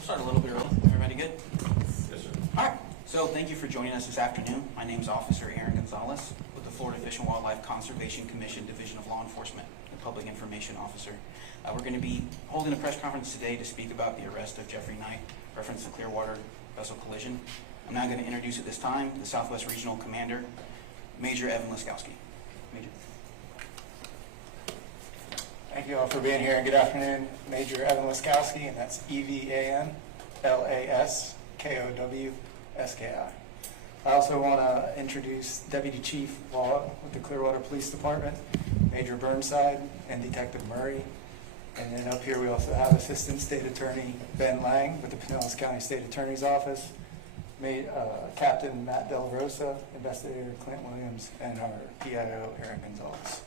We'll start a little bit early. Everybody good? Yes, sir. All right. So thank you for joining us this afternoon. My name is Officer Aaron Gonzalez with the Florida Fish and Wildlife Conservation Commission Division of Law Enforcement, the Public Information Officer. We're going to be holding a press conference today to speak about the arrest of Jeffrey Knight, reference to Clearwater vessel collision. I'm now going to introduce at this time the Southwest Regional Commander, Major Evan Laskowski. Major. Thank you all for being here, and good afternoon. Major Evan Laskowski, and that's EVAN LASKOWSKI. I also want to introduce Deputy Chief Law with the Clearwater Police Department, Major Burnside, and Detective Murray. And then up here we also have Assistant State Attorney Ben Lang with the Pinellas County State Attorney's Office, Captain Matt Della Rosa, Investigator Clint Williams, and our PIO Aaron Gonzalez.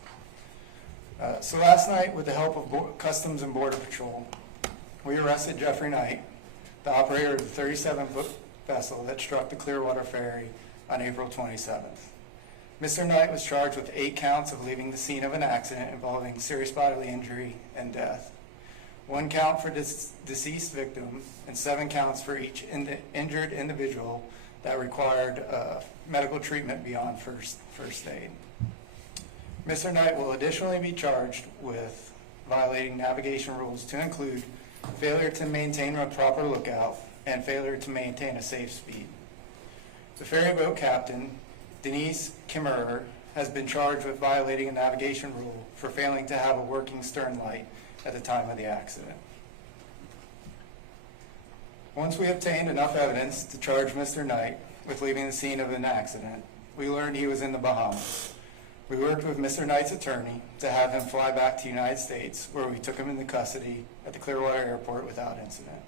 So last night, with the help of Customs and Border Patrol, we arrested Jeffrey Knight, the operator of the 37-foot vessel that struck the Clearwater Ferry on April 27th. Mr. Knight was charged with 8 counts of leaving the scene of an accident involving serious bodily injury and death, 1 count for deceased victim, and 7 counts for each injured individual that required medical treatment beyond first aid. Mr. Knight will additionally be charged with violating navigation rules to include failure to maintain a proper lookout and failure to maintain a safe speed. The ferry boat captain, Denise Kimmerer, has been charged with violating a navigation rule for failing to have a working stern light at the time of the accident. Once we obtained enough evidence to charge Mr. Knight with leaving the scene of an accident, we learned he was in the Bahamas. We worked with Mr. Knight's attorney to have him fly back to the United States, where we took him into custody at the Clearwater Airport without incident.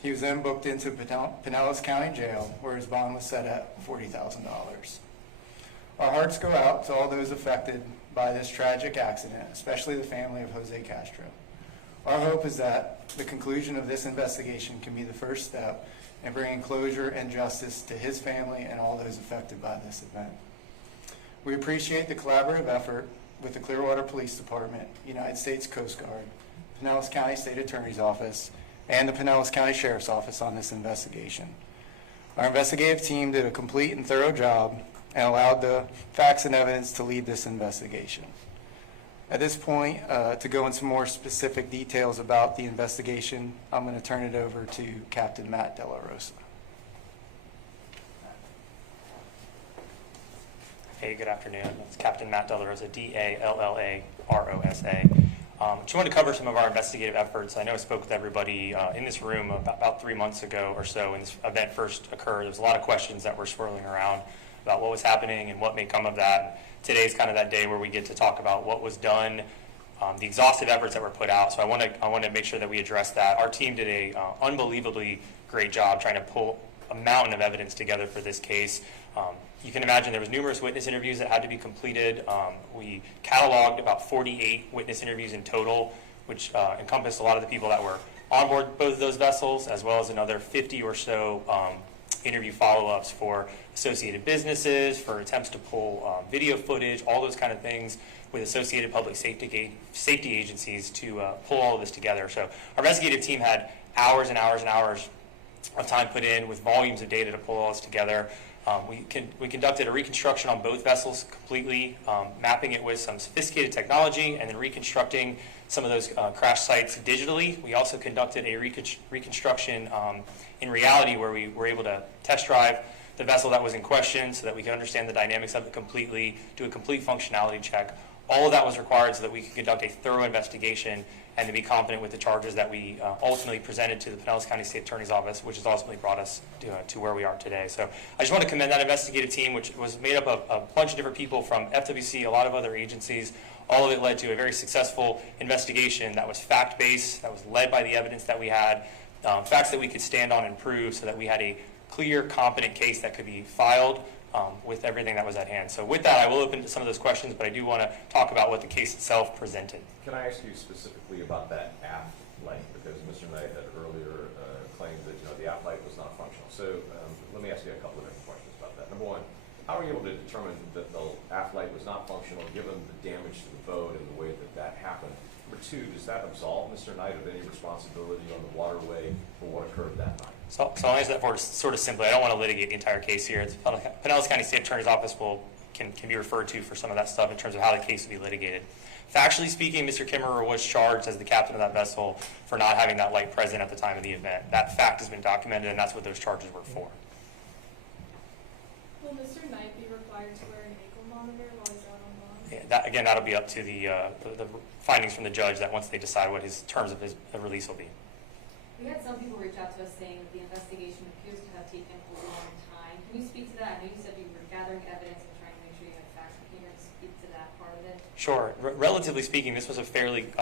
He was then booked into Pinellas County Jail, where his bond was set at $40,000. Our hearts go out to all those affected by this tragic accident, especially the family of Jose Castro. Our hope is that the conclusion of this investigation can be the first step in bringing closure and justice to his family and all those affected by this event. We appreciate the collaborative effort with the Clearwater Police Department, United States Coast Guard, Pinellas County State Attorney's Office, and the Pinellas County Sheriff's Office on this investigation. Our investigative team did a complete and thorough job and allowed the facts and evidence to lead this investigation. At this point, to go into more specific details about the investigation, I'm going to turn it over to Captain Matt Della Rosa. Hey, good afternoon. It's Captain Matt Della Rosa, D-A-L-L-A-R-O-S-A. Just wanted to cover some of our investigative efforts. I know I spoke with everybody in this room about 3 months ago or so when this event first occurred. There was a lot of questions that were swirling around about what was happening and what may come of that. Today's kind of that day where we get to talk about what was done, the exhaustive efforts that were put out. So I want to make sure that we address that. Our team did a unbelievably great job trying to pull a mountain of evidence together for this case. You can imagine there was numerous witness interviews that had to be completed. We cataloged about 48 witness interviews in total, which encompassed a lot of the people that were on board both of those vessels, as well as another 50 or so interview follow-ups for associated businesses, for attempts to pull video footage, all those kind of things with associated public safety agencies to pull all of this together. So our investigative team had hours and hours and hours of time put in with volumes of data to pull all this together. We conducted a reconstruction on both vessels completely, mapping it with some sophisticated technology and then reconstructing some of those crash sites digitally. We also conducted a reconstruction in reality where we were able to test drive the vessel that was in question so that we could understand the dynamics of it completely, do a complete functionality check. All of that was required so that we could conduct a thorough investigation and to be confident with the charges that we ultimately presented to the Pinellas County State Attorney's Office, which has ultimately brought us to where we are today. So I just want to commend that investigative team, which was made up of a bunch of different people from FWC, a lot of other agencies. All of it led to a very successful investigation that was fact-based, that was led by the evidence that we had, facts that we could stand on and prove so that we had a clear, competent case that could be filed with everything that was at hand. So with that, I will open to some of those questions, but I do want to talk about what the case itself presented. Can I ask you specifically about that aft light? Because Mr. Knight had earlier claimed that the aft light was not functional. So let me ask you a couple of different questions about that. Number one, how were you able to determine that the aft light was not functional given the damage to the boat and the way that happened? Number two, does that absolve Mr. Knight of any responsibility on the waterway for what occurred So I'll answer that for sort of simply. I don't want to litigate the entire case here. It's Pinellas County State Attorney's Office can be referred to for some of that stuff in terms of how the case will be litigated. Factually speaking, Mr. Kimmerer was charged as the captain of that vessel for not having that light present at the time of the event. That fact has been documented, and that's what those charges were for. Will Mr. Knight be required to wear an ankle monitor while he's out on bond? Yeah, again, that'll be up to the findings from the judge that once they decide what his terms of his release will be. We had some people reach out to us saying that the investigation appears to have taken a long time. Can you speak to that? I know you said you were gathering evidence and trying to make sure you had facts. Can you speak to that part of it? Sure. Relatively speaking, this was a fairly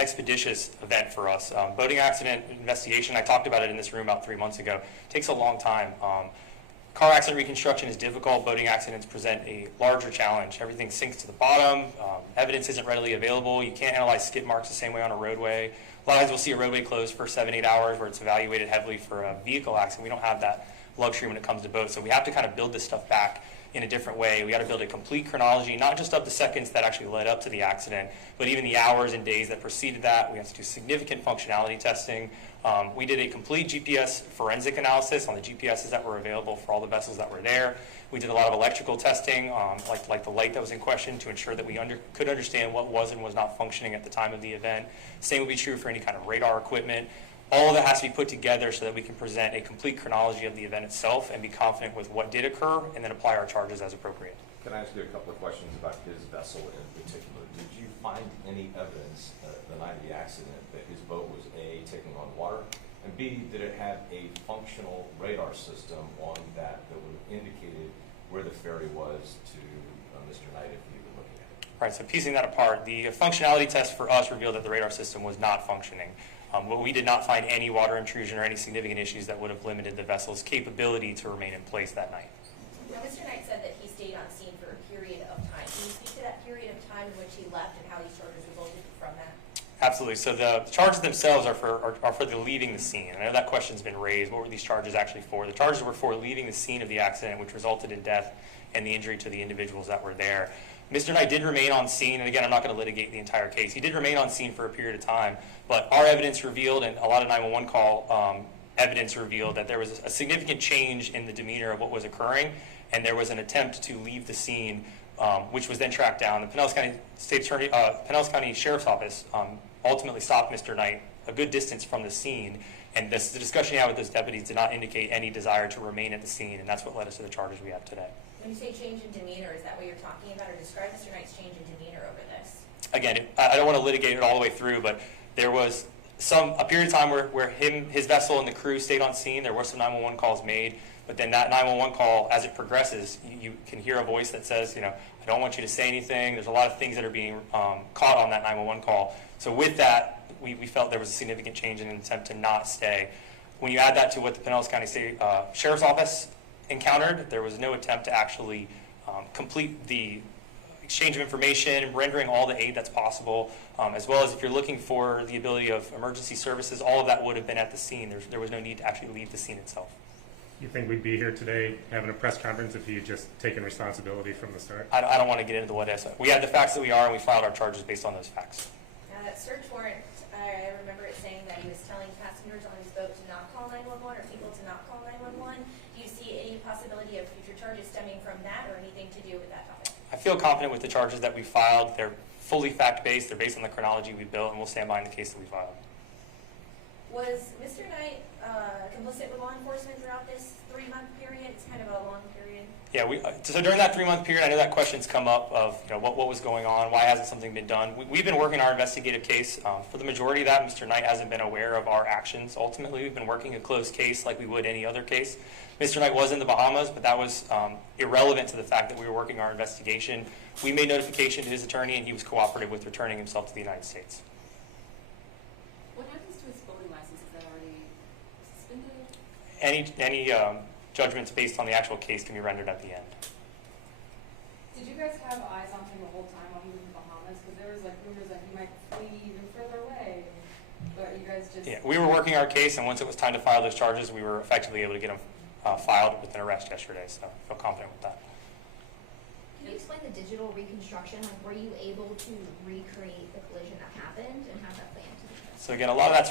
expeditious event for us. Boating accident investigation, I talked about it in this room about 3 months ago, takes a long time. Car accident reconstruction is difficult. Boating accidents present a larger challenge. Everything sinks to the bottom. Evidence isn't readily available. You can't analyze skid marks the same way on a roadway. A lot of times we'll see a roadway closed for 7-8 hours where it's evaluated heavily for a vehicle accident. We don't have that luxury when it comes to boats. So we have to kind of build this stuff back in a different way. We got to build a complete chronology, not just of the seconds that actually led up to the accident, but even the hours and days that preceded that. We have to do significant functionality testing. We did a complete GPS forensic analysis on the GPSs that were available for all the vessels that were there. We did a lot of electrical testing, like the light that was in question, to ensure that we could understand what was and was not functioning at the time of the event. Same would be true for any kind of radar equipment. All of that has to be put together so that we can present a complete chronology of the event itself and be confident with what did occur and then apply our charges as appropriate. Can I ask you a couple of questions about his vessel in particular? Did you find any evidence the night of the accident that his boat was A, taking on water, and B, did it have a functional radar system on that would have indicated where the ferry was to Mr. Knight if he were looking at it? Right, so piecing that apart, the functionality test for us revealed that the radar system was not functioning. But we did not find any water intrusion or any significant issues that would have limited the vessel's capability to remain in place that night. Now, Mr. Knight said that he stayed on scene for a period of time. Can you speak to that period of time in which he left and how these charges resulted from that? Absolutely. So the charges themselves are for the leaving the scene. I know that question's been raised. What were these charges actually for? The charges were for leaving the scene of the accident, which resulted in death and the injury to the individuals that were there. Mr. Knight did remain on scene, and again, I'm not going to litigate the entire case. He did remain on scene for a period of time, but our evidence revealed, and a lot of 911 call evidence revealed, that there was a significant change in the demeanor of what was occurring, and there was an attempt to leave the scene, which was then tracked down. The Pinellas County Sheriff's Office ultimately stopped Mr. Knight a good distance from the scene, and the discussion he had with those deputies did not indicate any desire to remain at the scene, and that's what led us to the charges we have today. When you say change in demeanor, is that what you're talking about, or describe Mr. Knight's change in demeanor over this? Again, I don't want to litigate it all the way through, but there was a period of time where his vessel and the crew stayed on scene. There were some 911 calls made, but then that 911 call, as it progresses, you can hear a voice that says, I don't want you to say anything. There's a lot of things that are being caught on that 911 call. So with that, we felt there was a significant change in an attempt to not stay. When you add that to what the Pinellas County State Sheriff's Office encountered, there was no attempt to actually complete the exchange of information, rendering all the aid that's possible, as well as if you're looking for the ability of emergency services, all of that would have been at the scene. There was no need to actually leave the scene itself. You think we'd be here today having a press conference if you had just taken responsibility from the start? I don't want to get into the what ifs. We had the facts that we are, and we filed our charges based on those facts. Now, that search warrant, I remember it saying that he was telling passengers on his boat to not call 911 or people to not call 911. Do you see any possibility of future charges stemming from that or anything to do with that topic? I feel confident with the charges that we filed. They're fully fact-based. They're based on the chronology we built, and we'll stand behind the case that we filed. Was Mr. Knight complicit with law enforcement throughout this 3-month period? It's kind of a long period. Yeah, so during that 3-month period, I know that question's come up of what was going on, why hasn't something been done. We've been working our investigative case. For the majority of that, Mr. Knight hasn't been aware of our actions. Ultimately, we've been working a closed case like we would any other case. Mr. Knight was in the Bahamas, but that was irrelevant to the fact that we were working our investigation. We made notification to his attorney, and he was cooperative with returning himself to the United States. What happens to his boating license? Is that already suspended? Any judgments based on the actual case can be rendered at the end. Did you guys have eyes on him the whole time while he was in the Bahamas? Because there was rumors that he might flee even further away, but you guys just... Yeah, we were working our case, and once it was time to file those charges, we were effectively able to get them filed with an arrest yesterday, so I feel confident with that. Can you explain the digital reconstruction? Were you able to recreate the collision that happened, and how that played into this? So again, a lot of that's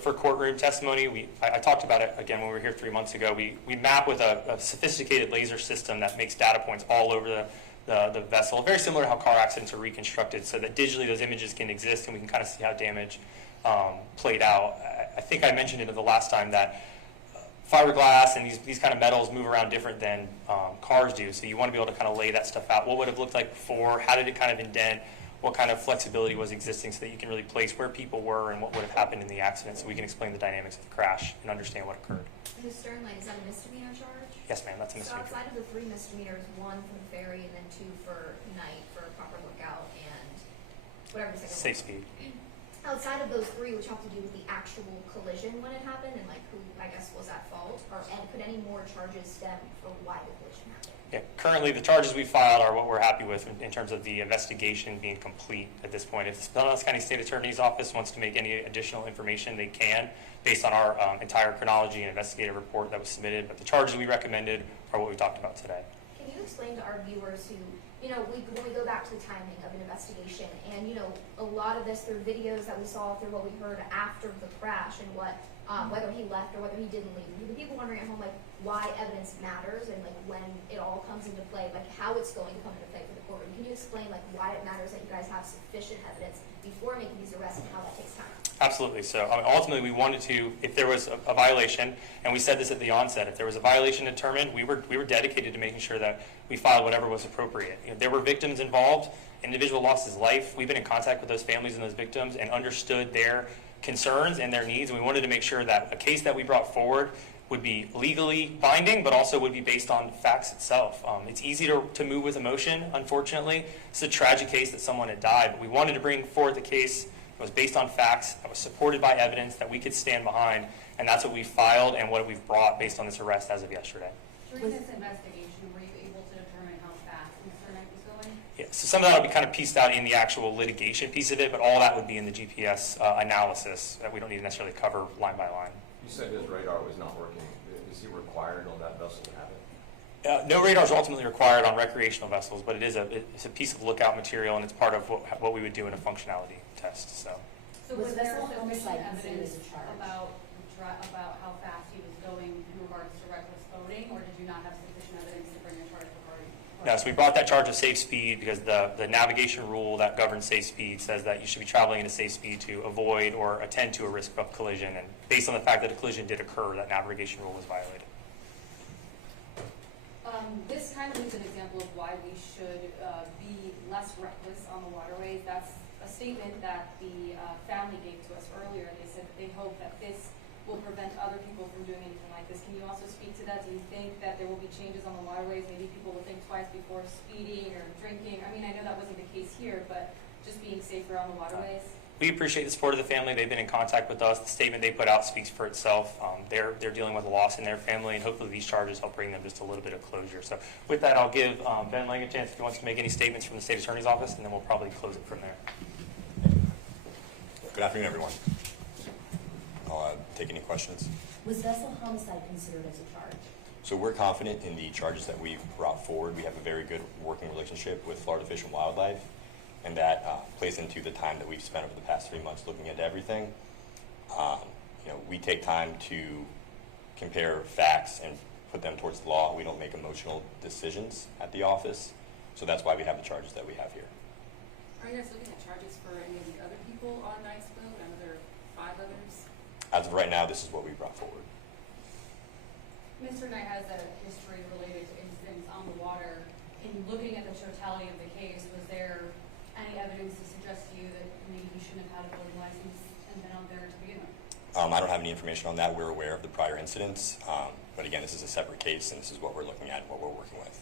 for courtroom testimony. I talked about it again when we were here 3 months ago. We map with a sophisticated laser system that makes data points all over the vessel, very similar to how car accidents are reconstructed, so that digitally those images can exist and we can kind of see how damage played out. I think I mentioned it the last time that fiberglass and these kind of metals move around different than cars do, so you want to be able to kind of lay that stuff out. What would it have looked like before? How did it kind of indent? What kind of flexibility was existing so that you can really place where people were and what would have happened in the accident, so we can explain the dynamics of the crash and understand what occurred. The stern line, is that a misdemeanor charge? Yes, ma'am, that's a So misdemeanor. outside of the 3 misdemeanors, 1 for the ferry and then 2 for night for proper lookout and whatever the second one. Safe speed. Outside of those 3, which have to do with the actual collision when it happened and like who I guess was at fault, and could any more charges stem from why the collision happened? Yeah, currently the charges we filed are what we're happy with in terms of the investigation being complete at this point. If the Pinellas County State Attorney's Office wants to make any additional information, they can, based on our entire chronology and investigative report that was submitted. But the charges we recommended are what we talked about today. Can you explain to our viewers who, when we go back to the timing of an investigation, and, a lot of this through videos that we saw, through what we heard after the crash and what, whether he left or whether he didn't leave. The people wondering at home, like, why evidence matters and, like, when it all comes into play, like, how it's going to come into play for the courtroom. Can you explain, like, why it matters that you guys have sufficient evidence before making these arrests and how that takes time? Absolutely. So ultimately, we wanted to, if there was a violation, and we said this at the onset, if there was a violation determined, we were dedicated to making sure that we filed whatever was appropriate. There were victims involved. An individual lost his life. We've been in contact with those families and those victims and understood their concerns and their needs. And we wanted to make sure that a case that we brought forward would be legally binding, but also would be based on facts itself. It's easy to move with emotion, unfortunately. It's a tragic case that someone had died, but we wanted to bring forward the case that was based on facts, that was supported by evidence that we could stand behind, and that's what we filed and what we've brought based on this arrest as of yesterday. During this investigation, were you able to determine how fast Mr. Knight was going? Yeah, so some of that will be kind of pieced out in the actual litigation piece of it, but all that would be in the GPS analysis that we don't need to necessarily cover line by line. You said his radar was not working. Is he required on that vessel to have it? No radar is ultimately required on recreational vessels, but it's a piece of lookout material, and it's part of what we would do in a functionality test. So Was there vessel sufficient homicide considered evidence as a charge? about how fast he was going in regards to reckless boating, or did you not have sufficient evidence to bring a charge regarding? no, so we brought that charge of safe speed because the navigation rule that governs safe speed says that you should be traveling at a safe speed to avoid or attend to a risk of collision. And based on the fact that a collision did occur, that navigation rule was violated. This kind of is an example of why we should be less reckless on the waterways. That's a statement that the family gave to us earlier. They said that they hope that this will prevent other people from doing anything like this. Can you also speak to that? Do you think that there will be changes on the waterways? Maybe people will think twice before speeding or drinking. I mean, I know that wasn't the case here, but just being safer on the waterways. We appreciate the support of the family. They've been in contact with us. The statement they put out speaks for itself. They're dealing with a loss in their family, and hopefully these charges help bring them just a little bit of closure. So with that, I'll give Ben Lang a chance if he wants to make any statements from the State Attorney's Office, and then we'll probably close it from there. Good afternoon, everyone. I'll take any questions. Was vessel homicide considered as a charge? So we're confident in the charges that we've brought forward. We have a very good working relationship with Florida Fish and Wildlife, and that plays into the time that we've spent over the past 3 months looking into everything. We take time to compare facts and put them towards the law. We don't make emotional decisions at the office, so that's why we have the charges that we have here. Are you guys looking at charges for any of the other people on Knight's boat? I know there are 5 others. As of right now, this is what we brought forward. Mr. Knight has a history related to incidents on the water. In looking at the totality of the case, was there any evidence to suggest to you that maybe he shouldn't have had a boating license and been out there to begin with? I don't have any information on that. We're aware of the prior incidents, but again, this is a separate case, and this is what we're looking at and what we're working with.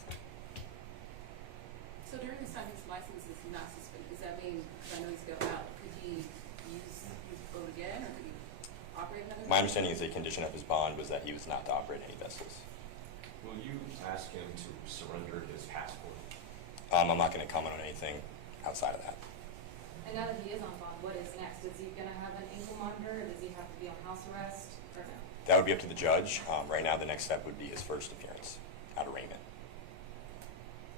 So during this time, his license is not suspended. Does that mean, because I know he's going out, could he use his boat again, or could he operate another boat? My understanding is the condition of his bond was that he was not to operate any vessels. Will you ask him to surrender his passport? I'm not going to comment on anything outside of that. And now that he is on bond, what is next? Is he going to have an ankle monitor, or does he have to be on house arrest, or no? That would be up to the judge. Right now, the next step would be his first appearance at arraignment.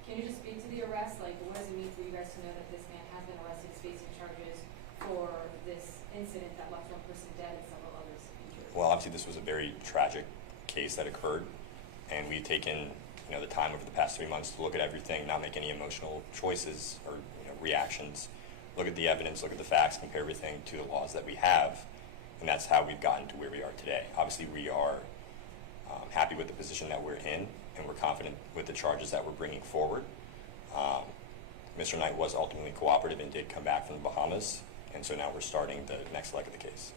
Can you just speak to the arrest? Like, what does it mean for you guys to know that this man has been arrested, is facing charges for this incident that left one person dead and several others injured? Well, obviously, this was a very tragic case that occurred, and we've taken the time over the past 3 months to look at everything, not make any emotional choices or reactions, look at the evidence, look at the facts, compare everything to the laws that we have, and that's how we've gotten to where we are today. Obviously, we are happy with the position that we're in, and we're confident with the charges that we're bringing forward. Mr. Knight was ultimately cooperative and did come back from the Bahamas, and so now we're starting the next leg of the case.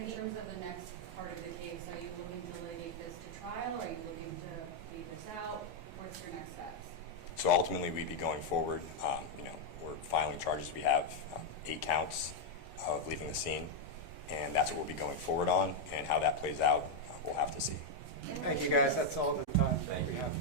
In terms of the next part of the case, are you looking to litigate this to trial, or are you looking to leave this out? What's your next steps? So ultimately, we'd be going forward. We're filing charges. We have 8 counts of leaving the scene, and that's what we'll be going forward on. And how that plays out, we'll have to see. Thank you, guys. That's all the time Thank we you. have.